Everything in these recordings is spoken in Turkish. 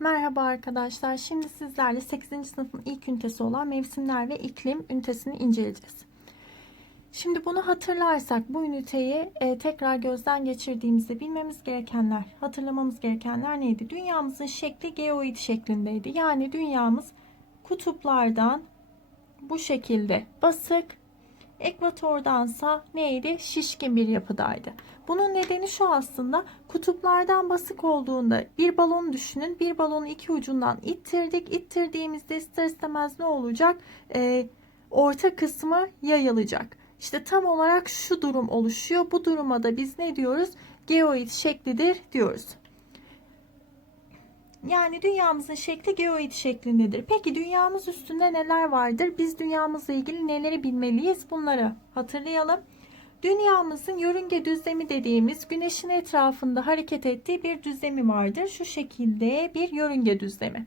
Merhaba arkadaşlar. Şimdi sizlerle 8. sınıfın ilk ünitesi olan mevsimler ve iklim ünitesini inceleyeceğiz. Şimdi bunu hatırlarsak bu üniteyi e, tekrar gözden geçirdiğimizde bilmemiz gerekenler, hatırlamamız gerekenler neydi? Dünyamızın şekli geoid şeklindeydi. Yani dünyamız kutuplardan bu şekilde basık, ekvatordansa neydi? Şişkin bir yapıdaydı. Bunun nedeni şu aslında kutuplardan basık olduğunda bir balon düşünün. Bir balonu iki ucundan ittirdik. İttirdiğimizde ister istemez ne olacak? Ee, orta kısmı yayılacak. İşte tam olarak şu durum oluşuyor. Bu duruma da biz ne diyoruz? Geoid şeklidir diyoruz. Yani dünyamızın şekli geoid şeklindedir. Peki dünyamız üstünde neler vardır? Biz dünyamızla ilgili neleri bilmeliyiz? Bunları hatırlayalım. Dünyamızın yörünge düzlemi dediğimiz güneşin etrafında hareket ettiği bir düzlemi vardır. Şu şekilde bir yörünge düzlemi.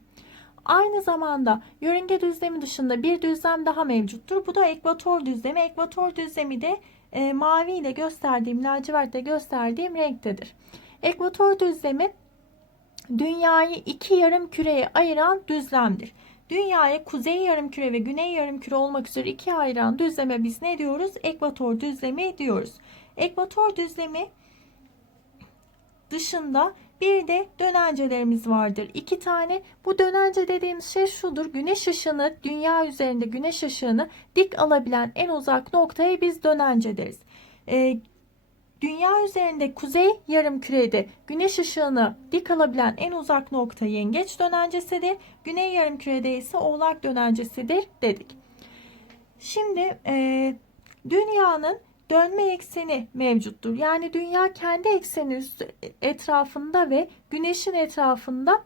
Aynı zamanda yörünge düzlemi dışında bir düzlem daha mevcuttur. Bu da ekvator düzlemi. Ekvator düzlemi de e, mavi ile gösterdiğim, lacivertle gösterdiğim renktedir. Ekvator düzlemi dünyayı iki yarım küreye ayıran düzlemdir. Dünyaya kuzey yarımküre ve güney yarımküre olmak üzere ikiye ayıran düzleme biz ne diyoruz? Ekvator düzlemi diyoruz. Ekvator düzlemi dışında bir de dönencelerimiz vardır. İki tane. Bu dönence dediğimiz şey şudur. Güneş ışığını, dünya üzerinde güneş ışığını dik alabilen en uzak noktaya biz dönence deriz. Ee, Dünya üzerinde kuzey yarımkürede güneş ışığını dik alabilen en uzak nokta yengeç dönencesidir. Güney yarımkürede ise oğlak dönencesidir dedik. Şimdi e, dünyanın dönme ekseni mevcuttur. Yani dünya kendi ekseni üstü etrafında ve güneşin etrafında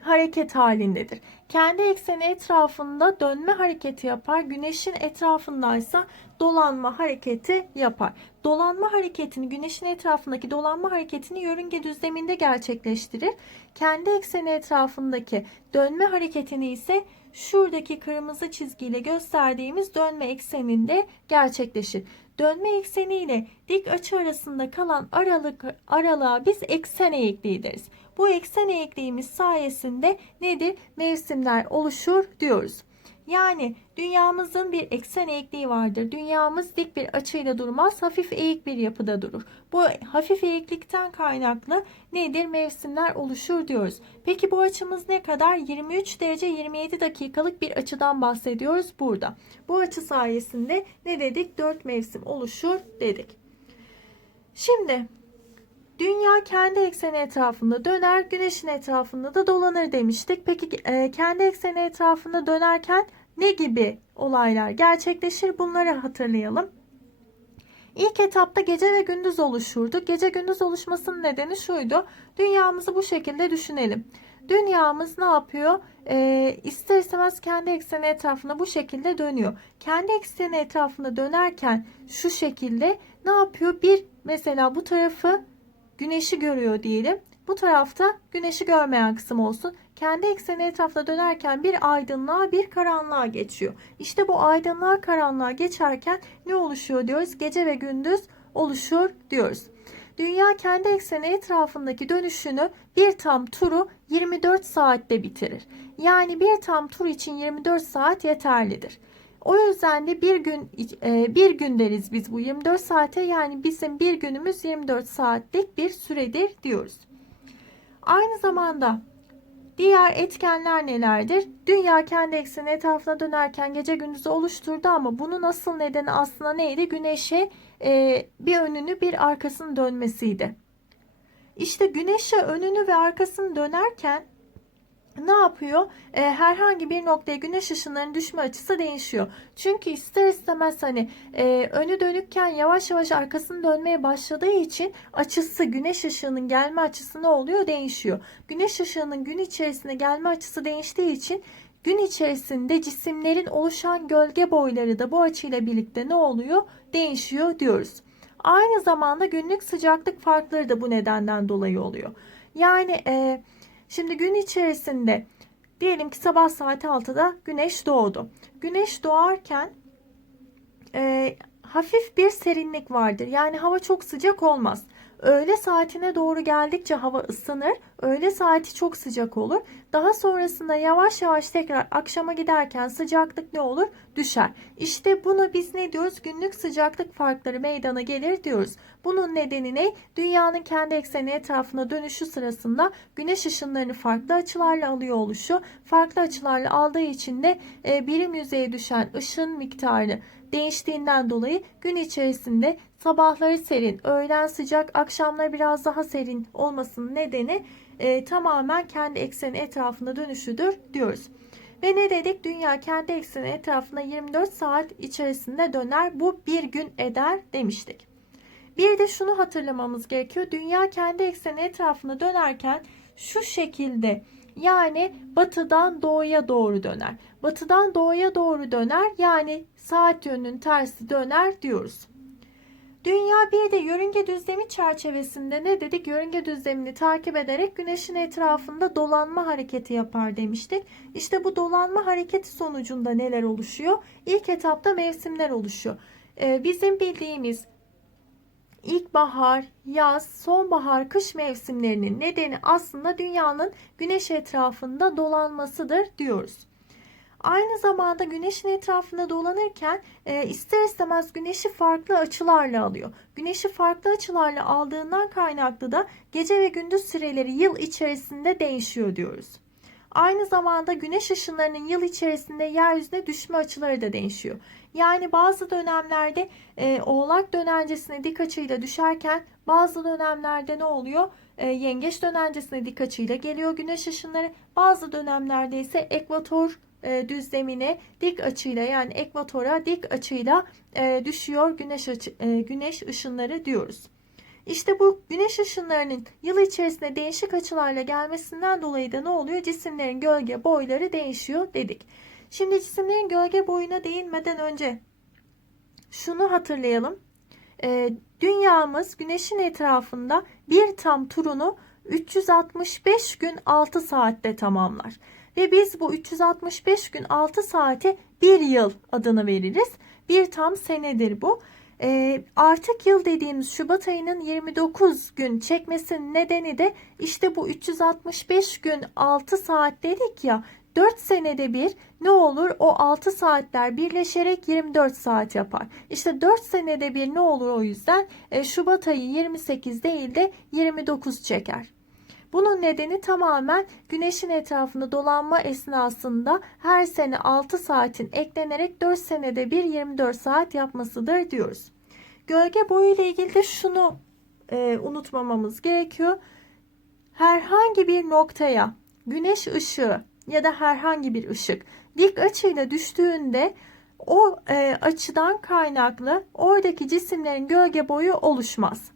hareket halindedir. Kendi ekseni etrafında dönme hareketi yapar. Güneşin etrafındaysa dolanma hareketi yapar. Dolanma hareketini güneşin etrafındaki dolanma hareketini yörünge düzleminde gerçekleştirir. Kendi ekseni etrafındaki dönme hareketini ise şuradaki kırmızı çizgiyle gösterdiğimiz dönme ekseninde gerçekleşir. Dönme ekseni ile dik açı arasında kalan aralık aralığa biz eksen eğikliği deriz. Bu eksen eğikliğimiz sayesinde nedir? Mevsimler oluşur diyoruz. Yani dünyamızın bir eksen eğikliği vardır. Dünyamız dik bir açıyla durmaz, hafif eğik bir yapıda durur. Bu hafif eğiklikten kaynaklı nedir? Mevsimler oluşur diyoruz. Peki bu açımız ne kadar? 23 derece 27 dakikalık bir açıdan bahsediyoruz burada. Bu açı sayesinde ne dedik? 4 mevsim oluşur dedik. Şimdi Dünya kendi ekseni etrafında döner, güneşin etrafında da dolanır demiştik. Peki e, kendi ekseni etrafında dönerken ne gibi olaylar gerçekleşir? Bunları hatırlayalım. İlk etapta gece ve gündüz oluşurdu. Gece gündüz oluşmasının nedeni şuydu. Dünyamızı bu şekilde düşünelim. Dünyamız ne yapıyor? E, ister istemez kendi ekseni etrafında bu şekilde dönüyor. Kendi ekseni etrafında dönerken şu şekilde ne yapıyor? Bir mesela bu tarafı güneşi görüyor diyelim. Bu tarafta güneşi görmeyen kısım olsun. Kendi ekseni etrafta dönerken bir aydınlığa bir karanlığa geçiyor. İşte bu aydınlığa karanlığa geçerken ne oluşuyor diyoruz? Gece ve gündüz oluşur diyoruz. Dünya kendi ekseni etrafındaki dönüşünü bir tam turu 24 saatte bitirir. Yani bir tam tur için 24 saat yeterlidir. O yüzden de bir gün e, bir gün deriz biz bu 24 saate yani bizim bir günümüz 24 saatlik bir süredir diyoruz. Aynı zamanda diğer etkenler nelerdir? Dünya kendi ekseni etrafına dönerken gece gündüzü oluşturdu ama bunun asıl nedeni aslında neydi? Güneşe e, bir önünü bir arkasını dönmesiydi. İşte güneşe önünü ve arkasını dönerken ne yapıyor? E, herhangi bir noktaya güneş ışınlarının düşme açısı değişiyor. Çünkü ister istemez hani e, önü dönükken yavaş yavaş arkasını dönmeye başladığı için açısı güneş ışığının gelme açısı ne oluyor? Değişiyor. Güneş ışığının gün içerisinde gelme açısı değiştiği için gün içerisinde cisimlerin oluşan gölge boyları da bu açıyla birlikte ne oluyor? Değişiyor diyoruz. Aynı zamanda günlük sıcaklık farkları da bu nedenden dolayı oluyor. Yani eee Şimdi gün içerisinde diyelim ki sabah saat 6'da güneş doğdu. Güneş doğarken e, hafif bir serinlik vardır. Yani hava çok sıcak olmaz. Öğle saatine doğru geldikçe hava ısınır. Öğle saati çok sıcak olur. Daha sonrasında yavaş yavaş tekrar akşama giderken sıcaklık ne olur? Düşer. İşte bunu biz ne diyoruz? Günlük sıcaklık farkları meydana gelir diyoruz. Bunun nedeni ne? Dünyanın kendi ekseni etrafına dönüşü sırasında güneş ışınlarını farklı açılarla alıyor oluşu. Farklı açılarla aldığı için de e, birim yüzeye düşen ışın miktarı değiştiğinden dolayı gün içerisinde sabahları serin, öğlen sıcak, akşamları biraz daha serin olmasının nedeni e, tamamen kendi ekseni etrafında dönüşüdür diyoruz. Ve ne dedik? Dünya kendi ekseni etrafında 24 saat içerisinde döner. Bu bir gün eder demiştik. Bir de şunu hatırlamamız gerekiyor. Dünya kendi ekseni etrafında dönerken şu şekilde yani batıdan doğuya doğru döner. Batıdan doğuya doğru döner yani saat yönünün tersi döner diyoruz. Dünya bir de yörünge düzlemi çerçevesinde ne dedik? Yörünge düzlemini takip ederek güneşin etrafında dolanma hareketi yapar demiştik. İşte bu dolanma hareketi sonucunda neler oluşuyor? İlk etapta mevsimler oluşuyor. Ee, bizim bildiğimiz ilkbahar, yaz, sonbahar, kış mevsimlerinin nedeni aslında dünyanın güneş etrafında dolanmasıdır diyoruz. Aynı zamanda güneşin etrafında dolanırken e, ister istemez güneşi farklı açılarla alıyor. Güneşi farklı açılarla aldığından kaynaklı da gece ve gündüz süreleri yıl içerisinde değişiyor diyoruz. Aynı zamanda güneş ışınlarının yıl içerisinde yeryüzüne düşme açıları da değişiyor. Yani bazı dönemlerde e, oğlak dönencesine dik açıyla düşerken bazı dönemlerde ne oluyor? E, yengeç dönencesine dik açıyla geliyor güneş ışınları. Bazı dönemlerde ise ekvator e, düzlemine dik açıyla yani ekvatora dik açıyla e, düşüyor güneş açı, e, güneş ışınları diyoruz. İşte bu güneş ışınlarının yıl içerisinde değişik açılarla gelmesinden dolayı da ne oluyor? Cisimlerin gölge boyları değişiyor dedik. Şimdi cisimlerin gölge boyuna değinmeden önce şunu hatırlayalım. E, dünyamız güneşin etrafında bir tam turunu 365 gün 6 saatte tamamlar. Ve biz bu 365 gün 6 saate bir yıl adını veririz. Bir tam senedir bu. E, artık yıl dediğimiz Şubat ayının 29 gün çekmesinin nedeni de işte bu 365 gün 6 saat dedik ya 4 senede bir ne olur o 6 saatler birleşerek 24 saat yapar. İşte 4 senede bir ne olur o yüzden e, Şubat ayı 28 değil de 29 çeker. Bunun nedeni tamamen güneşin etrafında dolanma esnasında her sene 6 saatin eklenerek 4 senede bir 24 saat yapmasıdır diyoruz. Gölge boyu ile ilgili de şunu e, unutmamamız gerekiyor. Herhangi bir noktaya güneş ışığı ya da herhangi bir ışık dik açıyla düştüğünde o e, açıdan kaynaklı oradaki cisimlerin gölge boyu oluşmaz.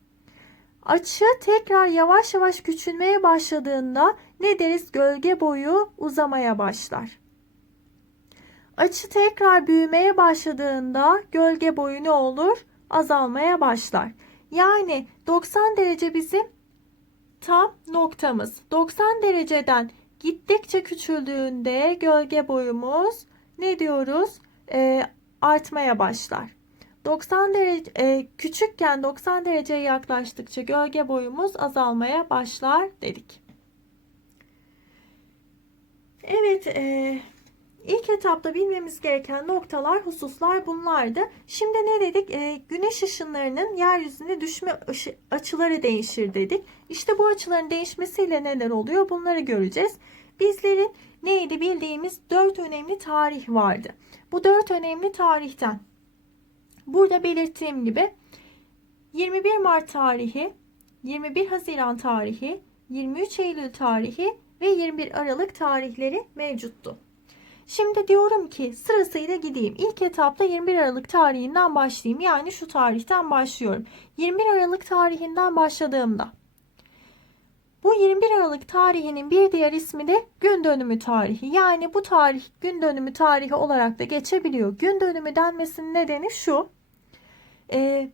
Açı tekrar yavaş yavaş küçülmeye başladığında ne deriz? Gölge boyu uzamaya başlar. Açı tekrar büyümeye başladığında gölge boyu ne olur? Azalmaya başlar. Yani 90 derece bizim tam noktamız. 90 dereceden gittikçe küçüldüğünde gölge boyumuz ne diyoruz? Ee, artmaya başlar. 90 derece e, küçükken 90 dereceye yaklaştıkça gölge boyumuz azalmaya başlar dedik. Evet, e, ilk etapta bilmemiz gereken noktalar, hususlar bunlardı. Şimdi ne dedik? E, güneş ışınlarının yeryüzüne düşme açıları değişir dedik. İşte bu açıların değişmesiyle neler oluyor? Bunları göreceğiz. Bizlerin neydi bildiğimiz dört önemli tarih vardı. Bu dört önemli tarihten Burada belirttiğim gibi 21 Mart tarihi, 21 Haziran tarihi, 23 Eylül tarihi ve 21 Aralık tarihleri mevcuttu. Şimdi diyorum ki sırasıyla gideyim. İlk etapta 21 Aralık tarihinden başlayayım. Yani şu tarihten başlıyorum. 21 Aralık tarihinden başladığımda bu 21 Aralık tarihinin bir diğer ismi de gün dönümü tarihi. Yani bu tarih gün dönümü tarihi olarak da geçebiliyor. Gün dönümü denmesinin nedeni şu. Ee,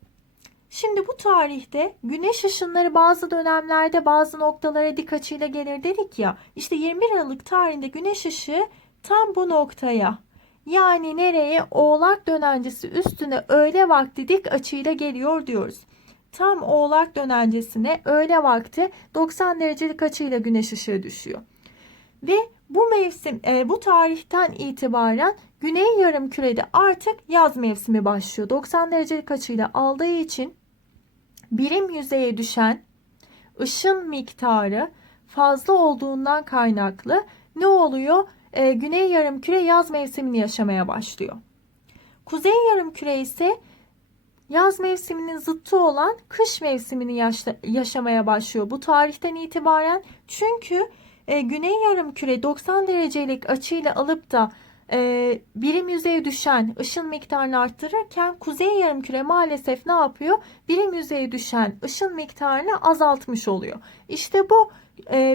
şimdi bu tarihte güneş ışınları bazı dönemlerde bazı noktalara dik açıyla gelir dedik ya. İşte 21 Aralık tarihinde güneş ışığı tam bu noktaya yani nereye oğlak dönencesi üstüne öğle vakti dik açıyla geliyor diyoruz. Tam oğlak dönencesine öğle vakti 90 derecelik açıyla güneş ışığı düşüyor. Ve bu mevsim e, bu tarihten itibaren güney yarım kürede artık yaz mevsimi başlıyor. 90 derecelik açıyla aldığı için birim yüzeye düşen ışın miktarı fazla olduğundan kaynaklı ne oluyor? E, güney yarım küre yaz mevsimini yaşamaya başlıyor. Kuzey yarım küre ise yaz mevsiminin zıttı olan kış mevsimini yaşa- yaşamaya başlıyor bu tarihten itibaren. Çünkü e, güney yarım küre 90 derecelik açıyla alıp da e, birim yüzeye düşen ışın miktarını arttırırken kuzey yarım küre maalesef ne yapıyor? Birim yüzeye düşen ışın miktarını azaltmış oluyor. İşte bu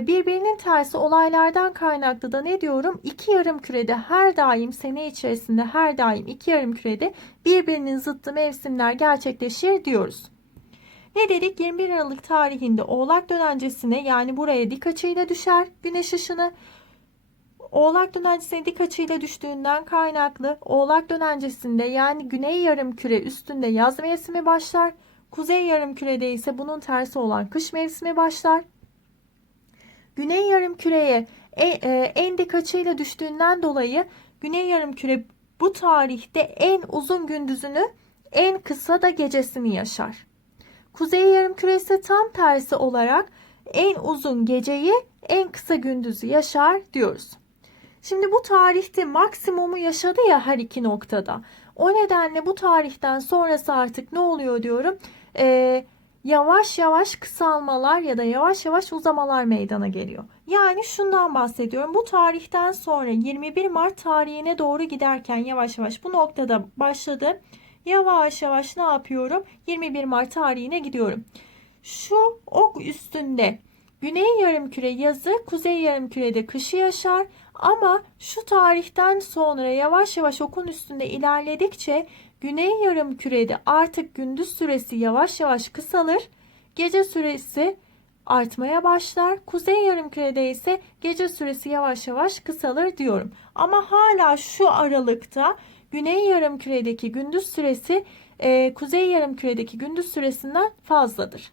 birbirinin tersi olaylardan kaynaklı da ne diyorum? İki yarım kürede her daim sene içerisinde her daim iki yarım kürede birbirinin zıttı mevsimler gerçekleşir diyoruz. Ne dedik? 21 Aralık tarihinde Oğlak dönencesine yani buraya dik açıyla düşer güneş ışını. Oğlak dönencesine dik açıyla düştüğünden kaynaklı Oğlak dönencesinde yani güney yarım küre üstünde yaz mevsimi başlar. Kuzey yarım kürede ise bunun tersi olan kış mevsimi başlar. Güney yarım küreye e, e, açıyla düştüğünden dolayı güney yarım küre bu tarihte en uzun gündüzünü en kısa da gecesini yaşar. Kuzey yarım küresi tam tersi olarak en uzun geceyi en kısa gündüzü yaşar diyoruz. Şimdi bu tarihte maksimumu yaşadı ya her iki noktada. O nedenle bu tarihten sonrası artık ne oluyor diyorum. Ee, yavaş yavaş kısalmalar ya da yavaş yavaş uzamalar meydana geliyor. Yani şundan bahsediyorum. Bu tarihten sonra 21 Mart tarihine doğru giderken yavaş yavaş bu noktada başladı. Yavaş yavaş ne yapıyorum? 21 Mart tarihine gidiyorum. Şu ok üstünde Güney yarımküre yazı, kuzey yarımkürede kışı yaşar. Ama şu tarihten sonra yavaş yavaş okun üstünde ilerledikçe güney yarımkürede artık gündüz süresi yavaş yavaş kısalır. Gece süresi artmaya başlar. Kuzey yarımkürede ise gece süresi yavaş yavaş kısalır diyorum. Ama hala şu aralıkta güney yarımküredeki gündüz süresi e, kuzey yarımküredeki gündüz süresinden fazladır.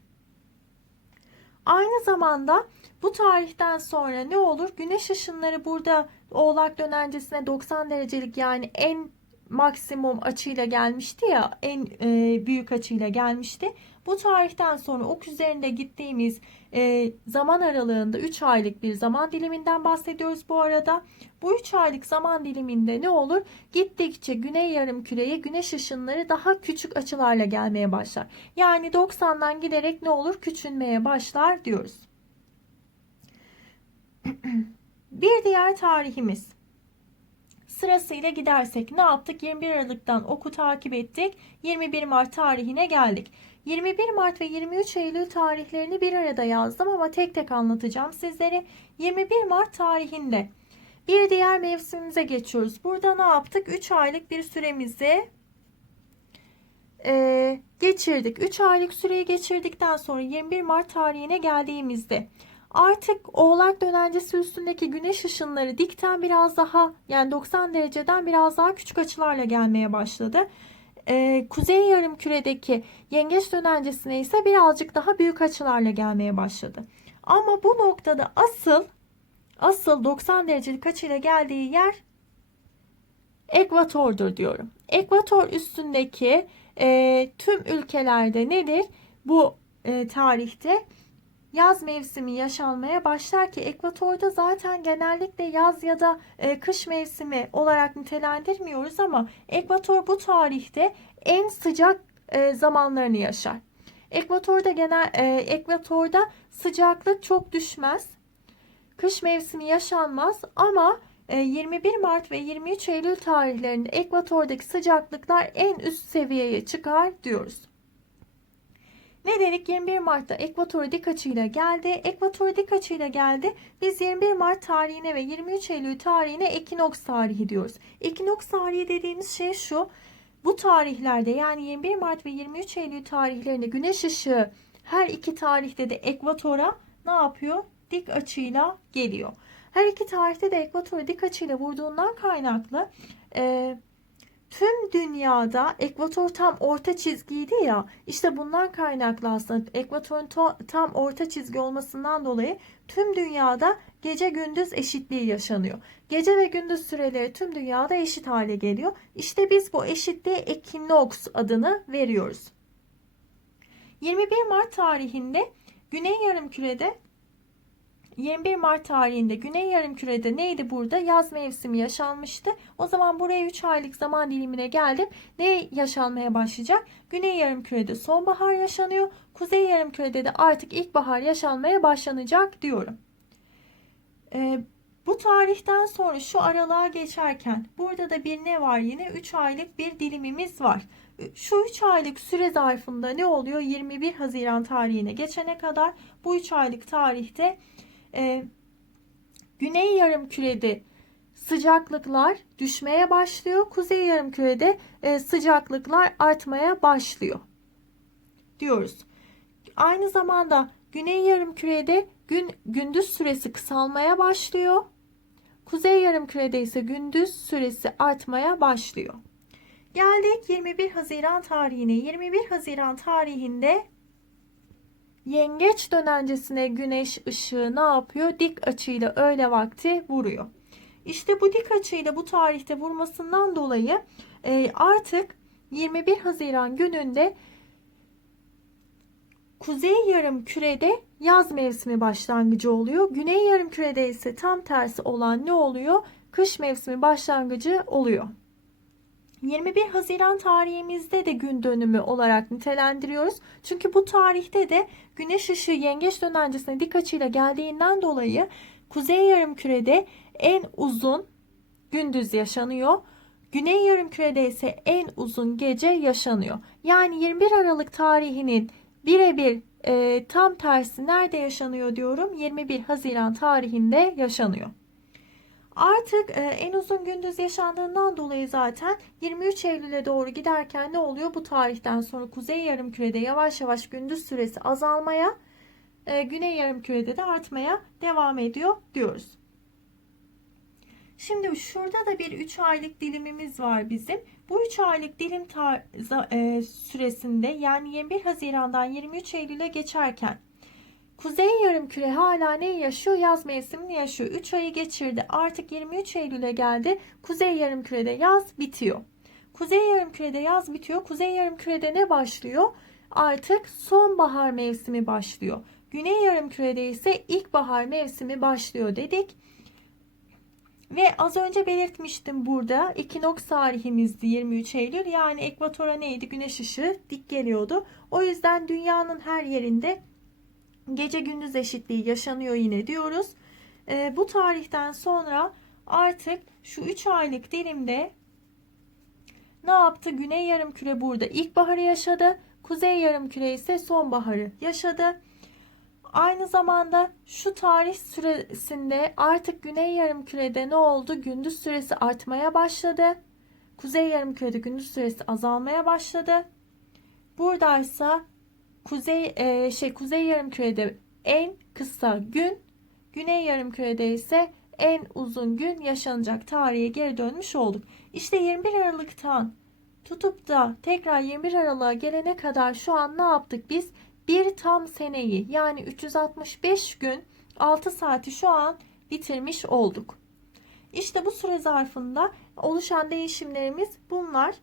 Aynı zamanda bu tarihten sonra ne olur? Güneş ışınları burada Oğlak dönencesine 90 derecelik yani en maksimum açıyla gelmişti ya en e, büyük açıyla gelmişti. Bu tarihten sonra ok üzerinde gittiğimiz e, zaman aralığında 3 aylık bir zaman diliminden bahsediyoruz bu arada. Bu 3 aylık zaman diliminde ne olur? Gittikçe güney yarım küreye güneş ışınları daha küçük açılarla gelmeye başlar. Yani 90'dan giderek ne olur? Küçülmeye başlar diyoruz. bir diğer tarihimiz sırasıyla gidersek ne yaptık? 21 Aralık'tan oku takip ettik. 21 Mart tarihine geldik. 21 Mart ve 23 Eylül tarihlerini bir arada yazdım ama tek tek anlatacağım sizlere. 21 Mart tarihinde bir diğer mevsimimize geçiyoruz. Burada ne yaptık? 3 aylık bir süremizi e, geçirdik. 3 aylık süreyi geçirdikten sonra 21 Mart tarihine geldiğimizde Artık oğlak dönencesi üstündeki güneş ışınları dikten biraz daha yani 90 dereceden biraz daha küçük açılarla gelmeye başladı. Ee, kuzey yarım küredeki yengeç dönencesine ise birazcık daha büyük açılarla gelmeye başladı. Ama bu noktada asıl asıl 90 derecelik açıyla geldiği yer ekvatordur diyorum. Ekvator üstündeki e, tüm ülkelerde nedir? Bu e, tarihte yaz mevsimi yaşanmaya başlar ki ekvatorda zaten genellikle yaz ya da e, kış mevsimi olarak nitelendirmiyoruz ama ekvator bu tarihte en sıcak e, zamanlarını yaşar. Ekvatorda genel e, ekvatorda sıcaklık çok düşmez. Kış mevsimi yaşanmaz ama 21 Mart ve 23 Eylül tarihlerinde ekvatordaki sıcaklıklar en üst seviyeye çıkar diyoruz. Ne dedik? 21 Mart'ta ekvator dik açıyla geldi. Ekvator dik açıyla geldi. Biz 21 Mart tarihine ve 23 Eylül tarihine ekinoks tarihi diyoruz. Ekinoks tarihi dediğimiz şey şu. Bu tarihlerde yani 21 Mart ve 23 Eylül tarihlerinde güneş ışığı her iki tarihte de ekvatora ne yapıyor? Dik açıyla geliyor. Her iki tarihte de ekvatora dik açıyla vurduğundan kaynaklı e, tüm dünyada ekvator tam orta çizgiydi ya işte bundan kaynaklı aslında ekvatorun to- tam orta çizgi olmasından dolayı tüm dünyada gece gündüz eşitliği yaşanıyor. Gece ve gündüz süreleri tüm dünyada eşit hale geliyor. İşte biz bu eşitliğe ekinoks adını veriyoruz. 21 Mart tarihinde Güney Yarımküre'de 21 Mart tarihinde Güney Yarımküre'de neydi burada? Yaz mevsimi yaşanmıştı. O zaman buraya 3 aylık zaman dilimine geldim. Ne yaşanmaya başlayacak? Güney Yarımküre'de sonbahar yaşanıyor. Kuzey Yarımküre'de de artık ilkbahar yaşanmaya başlanacak diyorum. Ee, bu tarihten sonra şu aralığa geçerken burada da bir ne var yine 3 aylık bir dilimimiz var. Şu 3 aylık süre zarfında ne oluyor? 21 Haziran tarihine geçene kadar bu 3 aylık tarihte e, Güney Yarımküre'de sıcaklıklar düşmeye başlıyor. Kuzey Yarımküre'de e, sıcaklıklar artmaya başlıyor diyoruz. Aynı zamanda Güney Yarımküre'de gün gündüz süresi kısalmaya başlıyor. Kuzey Yarımküre'de ise gündüz süresi artmaya başlıyor. Geldik 21 Haziran tarihine. 21 Haziran tarihinde yengeç dönencesine güneş ışığı ne yapıyor? Dik açıyla öğle vakti vuruyor. İşte bu dik açıyla bu tarihte vurmasından dolayı e, artık 21 Haziran gününde Kuzey yarım kürede yaz mevsimi başlangıcı oluyor. Güney yarım kürede ise tam tersi olan ne oluyor? Kış mevsimi başlangıcı oluyor. 21 Haziran tarihimizde de gün dönümü olarak nitelendiriyoruz. Çünkü bu tarihte de güneş ışığı yengeç dönencesine dik açıyla geldiğinden dolayı kuzey yarımkürede en uzun gündüz yaşanıyor. Güney yarımkürede ise en uzun gece yaşanıyor. Yani 21 Aralık tarihinin birebir e, tam tersi nerede yaşanıyor diyorum? 21 Haziran tarihinde yaşanıyor. Artık e, en uzun gündüz yaşandığından dolayı zaten 23 Eylül'e doğru giderken ne oluyor? Bu tarihten sonra Kuzey Yarımküre'de yavaş yavaş gündüz süresi azalmaya, e, Güney Yarımküre'de de artmaya devam ediyor diyoruz. Şimdi şurada da bir 3 aylık dilimimiz var bizim. Bu 3 aylık dilim e, süresinde yani 21 Haziran'dan 23 Eylül'e geçerken Kuzey yarımküre hala ne yaşıyor? Yaz mevsimini yaşıyor. 3 ayı geçirdi. Artık 23 Eylül'e geldi. Kuzey yarımkürede yaz bitiyor. Kuzey yarımkürede yaz bitiyor. Kuzey yarımkürede ne başlıyor? Artık sonbahar mevsimi başlıyor. Güney yarımkürede ise ilkbahar mevsimi başlıyor dedik. Ve az önce belirtmiştim burada ekinoks tarihimizdi 23 Eylül. Yani ekvatora neydi? Güneş ışığı dik geliyordu. O yüzden dünyanın her yerinde gece gündüz eşitliği yaşanıyor yine diyoruz. E, bu tarihten sonra artık şu 3 aylık dilimde ne yaptı? Güney yarımküre burada ilkbaharı yaşadı. Kuzey yarımküre ise sonbaharı yaşadı. Aynı zamanda şu tarih süresinde artık Güney Yarımküre'de ne oldu? Gündüz süresi artmaya başladı. Kuzey Yarımküre'de gündüz süresi azalmaya başladı. Buradaysa Kuzey e, şey Kuzey Yarımküre'de en kısa gün, Güney Yarımküre'de ise en uzun gün yaşanacak tarihe geri dönmüş olduk. İşte 21 Aralık'tan tutup da tekrar 21 Aralık'a gelene kadar şu an ne yaptık biz? bir tam seneyi yani 365 gün 6 saati şu an bitirmiş olduk. İşte bu süre zarfında oluşan değişimlerimiz bunlar.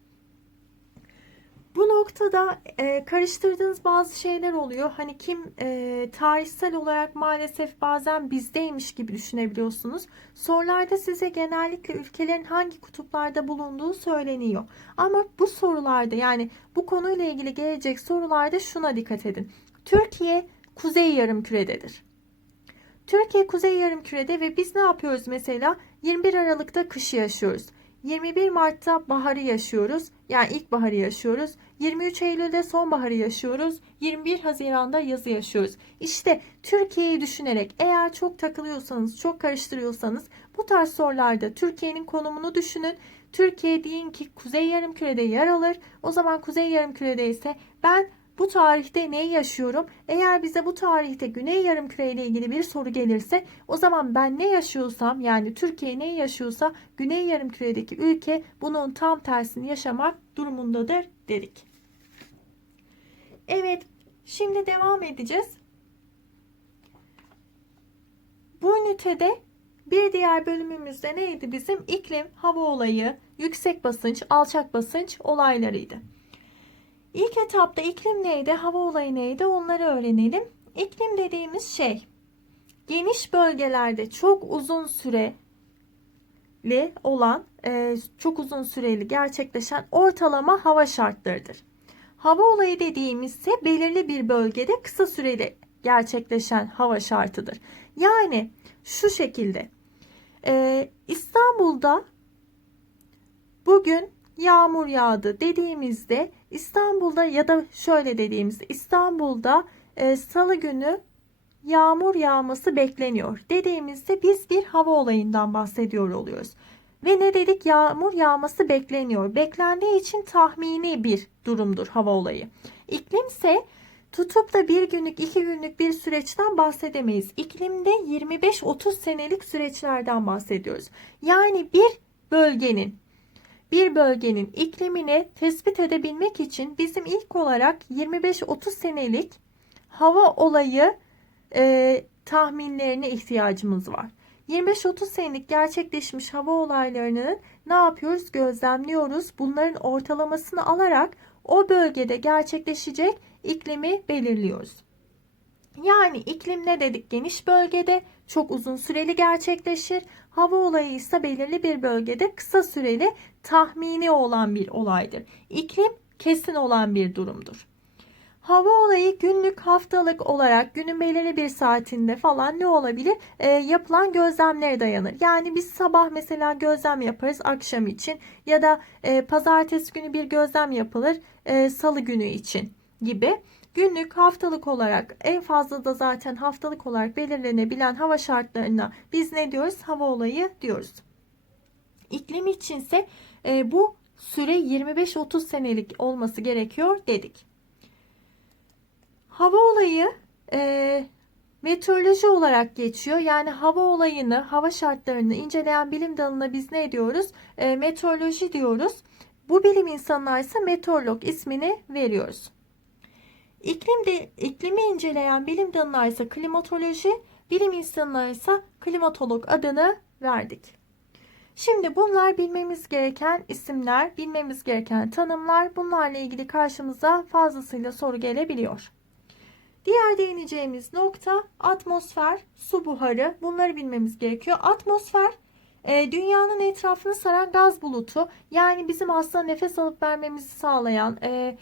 Bu noktada e, karıştırdığınız bazı şeyler oluyor. Hani kim e, tarihsel olarak maalesef bazen bizdeymiş gibi düşünebiliyorsunuz. Sorularda size genellikle ülkelerin hangi kutuplarda bulunduğu söyleniyor. Ama bu sorularda yani bu konuyla ilgili gelecek sorularda şuna dikkat edin. Türkiye kuzey yarımkürededir. Türkiye kuzey yarımkürede ve biz ne yapıyoruz mesela? 21 Aralık'ta kışı yaşıyoruz. 21 Mart'ta baharı yaşıyoruz. Yani ilkbaharı yaşıyoruz. 23 Eylül'de sonbaharı yaşıyoruz. 21 Haziran'da yazı yaşıyoruz. İşte Türkiye'yi düşünerek eğer çok takılıyorsanız, çok karıştırıyorsanız bu tarz sorularda Türkiye'nin konumunu düşünün. Türkiye deyin ki Kuzey Yarımküre'de yer alır. O zaman Kuzey Yarımküre'de ise ben bu tarihte neyi yaşıyorum? Eğer bize bu tarihte Güney Yarımküre ile ilgili bir soru gelirse o zaman ben ne yaşıyorsam yani Türkiye neyi yaşıyorsa Güney Yarımküre'deki ülke bunun tam tersini yaşamak durumundadır dedik. Evet, şimdi devam edeceğiz. Bu ünitede bir diğer bölümümüzde neydi bizim? İklim, hava olayı, yüksek basınç, alçak basınç olaylarıydı. İlk etapta iklim neydi, hava olayı neydi onları öğrenelim. İklim dediğimiz şey geniş bölgelerde çok uzun süreli olan, e, çok uzun süreli gerçekleşen ortalama hava şartlarıdır. Hava olayı dediğimiz ise belirli bir bölgede kısa süreli gerçekleşen hava şartıdır. Yani şu şekilde ee, İstanbul'da bugün yağmur yağdı dediğimizde İstanbul'da ya da şöyle dediğimizde İstanbul'da e, salı günü yağmur yağması bekleniyor dediğimizde biz bir hava olayından bahsediyor oluyoruz. Ve ne dedik? Yağmur yağması bekleniyor. Beklendiği için tahmini bir durumdur hava olayı. İklim ise tutup da bir günlük, iki günlük bir süreçten bahsedemeyiz. İklimde 25-30 senelik süreçlerden bahsediyoruz. Yani bir bölgenin bir bölgenin iklimini tespit edebilmek için bizim ilk olarak 25-30 senelik hava olayı e, tahminlerine ihtiyacımız var. 25-30 senelik gerçekleşmiş hava olaylarını ne yapıyoruz? Gözlemliyoruz. Bunların ortalamasını alarak o bölgede gerçekleşecek iklimi belirliyoruz. Yani iklim ne dedik? Geniş bölgede çok uzun süreli gerçekleşir. Hava olayı ise belirli bir bölgede kısa süreli tahmini olan bir olaydır. İklim kesin olan bir durumdur. Hava olayı günlük haftalık olarak günün belirli bir saatinde falan ne olabilir? E, yapılan gözlemlere dayanır. Yani biz sabah mesela gözlem yaparız akşam için ya da e, pazartesi günü bir gözlem yapılır e, salı günü için gibi günlük haftalık olarak en fazla da zaten haftalık olarak belirlenebilen hava şartlarına biz ne diyoruz? Hava olayı diyoruz. İklim içinse e, bu süre 25-30 senelik olması gerekiyor dedik. Hava olayı e, meteoroloji olarak geçiyor. Yani hava olayını, hava şartlarını inceleyen bilim dalına biz ne diyoruz? E, meteoroloji diyoruz. Bu bilim insanlar ise meteorolog ismini veriyoruz. İklim de, iklimi inceleyen bilim dalına ise klimatoloji, bilim insanları ise klimatolog adını verdik. Şimdi bunlar bilmemiz gereken isimler, bilmemiz gereken tanımlar. Bunlarla ilgili karşımıza fazlasıyla soru gelebiliyor. Diğer değineceğimiz nokta atmosfer, su buharı. Bunları bilmemiz gerekiyor. Atmosfer e, dünyanın etrafını saran gaz bulutu. Yani bizim aslında nefes alıp vermemizi sağlayan, e,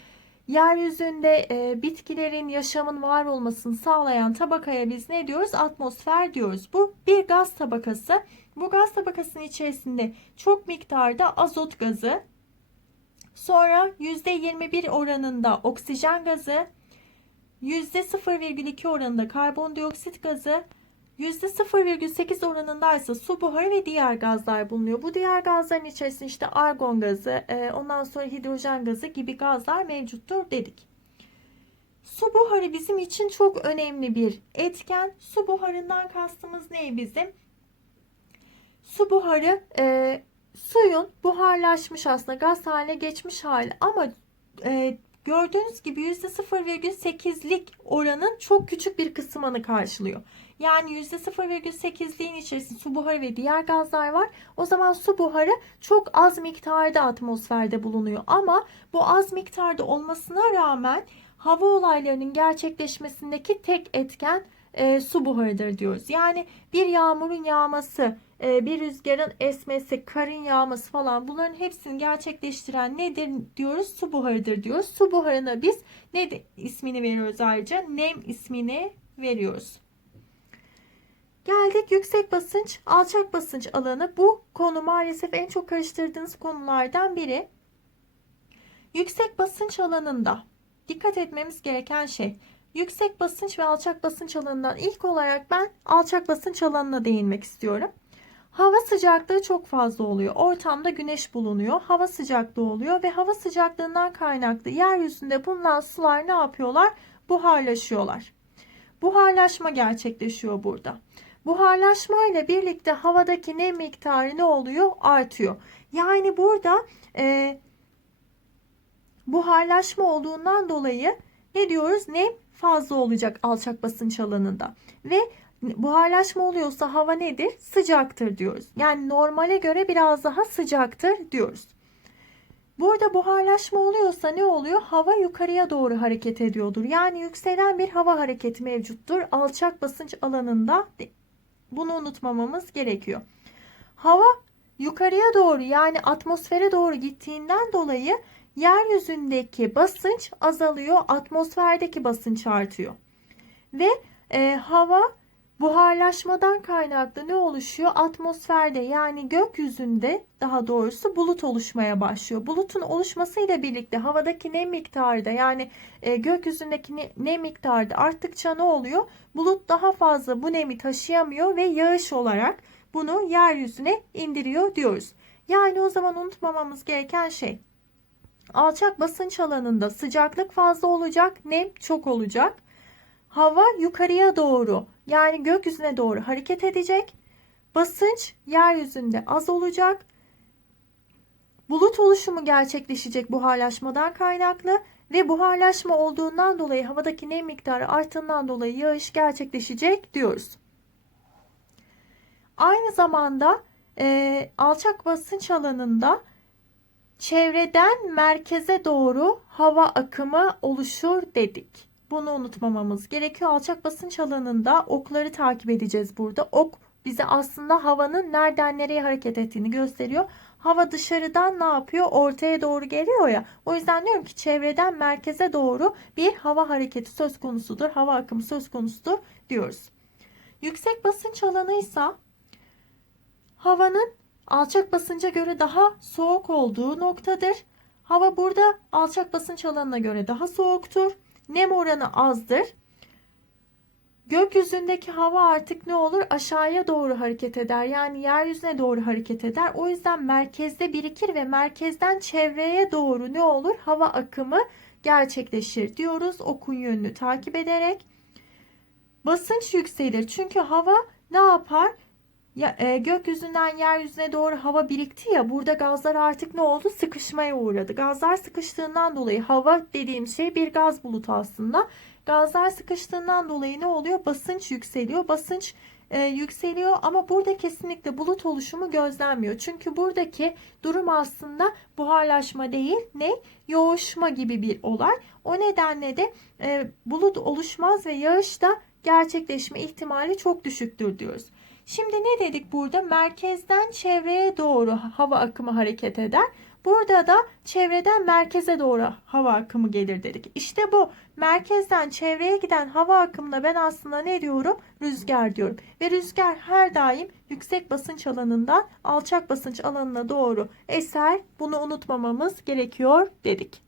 yeryüzünde e, bitkilerin yaşamın var olmasını sağlayan tabakaya biz ne diyoruz? Atmosfer diyoruz. Bu bir gaz tabakası. Bu gaz tabakasının içerisinde çok miktarda azot gazı, sonra %21 oranında oksijen gazı, %0,2 oranında karbondioksit gazı, %0,8 oranında ise su buharı ve diğer gazlar bulunuyor. Bu diğer gazların içerisinde işte argon gazı, e, ondan sonra hidrojen gazı gibi gazlar mevcuttur dedik. Su buharı bizim için çok önemli bir etken. Su buharından kastımız ne bizim? Su buharı e, suyun buharlaşmış aslında gaz haline geçmiş hali ama e, gördüğünüz gibi %0,8'lik oranın çok küçük bir kısmını karşılıyor. Yani %0,8'liğin içerisinde su buharı ve diğer gazlar var. O zaman su buharı çok az miktarda atmosferde bulunuyor. Ama bu az miktarda olmasına rağmen hava olaylarının gerçekleşmesindeki tek etken e, su buharıdır diyoruz. Yani bir yağmurun yağması, bir rüzgarın esmesi, karın yağması falan bunların hepsini gerçekleştiren nedir diyoruz? Su buharıdır diyoruz. Su buharına biz ne ismini veriyoruz ayrıca? Nem ismini veriyoruz. Geldik yüksek basınç, alçak basınç alanı. Bu konu maalesef en çok karıştırdığınız konulardan biri. Yüksek basınç alanında dikkat etmemiz gereken şey yüksek basınç ve alçak basınç alanından ilk olarak ben alçak basınç alanına değinmek istiyorum. Hava sıcaklığı çok fazla oluyor. Ortamda güneş bulunuyor. Hava sıcaklığı oluyor ve hava sıcaklığından kaynaklı yeryüzünde bulunan sular ne yapıyorlar? Buharlaşıyorlar. Buharlaşma gerçekleşiyor burada. Buharlaşma ile birlikte havadaki nem miktarı ne oluyor? Artıyor. Yani burada e, buharlaşma olduğundan dolayı ne diyoruz? Nem fazla olacak alçak basınç alanında. Ve buharlaşma oluyorsa hava nedir? Sıcaktır diyoruz. Yani normale göre biraz daha sıcaktır diyoruz. Burada buharlaşma oluyorsa ne oluyor? Hava yukarıya doğru hareket ediyordur. Yani yükselen bir hava hareketi mevcuttur. Alçak basınç alanında bunu unutmamamız gerekiyor. Hava yukarıya doğru yani atmosfere doğru gittiğinden dolayı yeryüzündeki basınç azalıyor, atmosferdeki basınç artıyor. Ve e, hava buharlaşmadan kaynaklı ne oluşuyor? Atmosferde yani gökyüzünde daha doğrusu bulut oluşmaya başlıyor. Bulutun oluşmasıyla birlikte havadaki nem miktarı da yani e, gökyüzündeki ne, nem miktarı da arttıkça ne oluyor? Bulut daha fazla bu nemi taşıyamıyor ve yağış olarak bunu yeryüzüne indiriyor diyoruz. Yani o zaman unutmamamız gereken şey alçak basınç alanında sıcaklık fazla olacak, nem çok olacak. Hava yukarıya doğru yani gökyüzüne doğru hareket edecek. Basınç yeryüzünde az olacak. Bulut oluşumu gerçekleşecek buharlaşmadan kaynaklı ve buharlaşma olduğundan dolayı havadaki nem miktarı arttığından dolayı yağış gerçekleşecek diyoruz. Aynı zamanda e, alçak basınç alanında çevreden merkeze doğru hava akımı oluşur dedik. Bunu unutmamamız gerekiyor. Alçak basınç alanında okları takip edeceğiz burada. Ok bize aslında havanın nereden nereye hareket ettiğini gösteriyor. Hava dışarıdan ne yapıyor? Ortaya doğru geliyor ya. O yüzden diyorum ki çevreden merkeze doğru bir hava hareketi söz konusudur. Hava akımı söz konusudur diyoruz. Yüksek basınç alanı ise havanın alçak basınca göre daha soğuk olduğu noktadır. Hava burada alçak basınç alanına göre daha soğuktur. Nem oranı azdır. Gökyüzündeki hava artık ne olur? Aşağıya doğru hareket eder. Yani yeryüzüne doğru hareket eder. O yüzden merkezde birikir ve merkezden çevreye doğru ne olur? Hava akımı gerçekleşir diyoruz okun yönünü takip ederek. Basınç yükselir. Çünkü hava ne yapar? Ya, e, gökyüzünden yeryüzüne doğru hava birikti ya burada gazlar artık ne oldu? Sıkışmaya uğradı. Gazlar sıkıştığından dolayı hava dediğim şey bir gaz bulutu aslında. Gazlar sıkıştığından dolayı ne oluyor? Basınç yükseliyor. Basınç e, yükseliyor ama burada kesinlikle bulut oluşumu gözlenmiyor. Çünkü buradaki durum aslında buharlaşma değil ne? Yoğuşma gibi bir olay. O nedenle de e, bulut oluşmaz ve yağış da gerçekleşme ihtimali çok düşüktür diyoruz. Şimdi ne dedik burada? Merkezden çevreye doğru hava akımı hareket eder. Burada da çevreden merkeze doğru hava akımı gelir dedik. İşte bu merkezden çevreye giden hava akımına ben aslında ne diyorum? Rüzgar diyorum. Ve rüzgar her daim yüksek basınç alanından alçak basınç alanına doğru eser. Bunu unutmamamız gerekiyor dedik.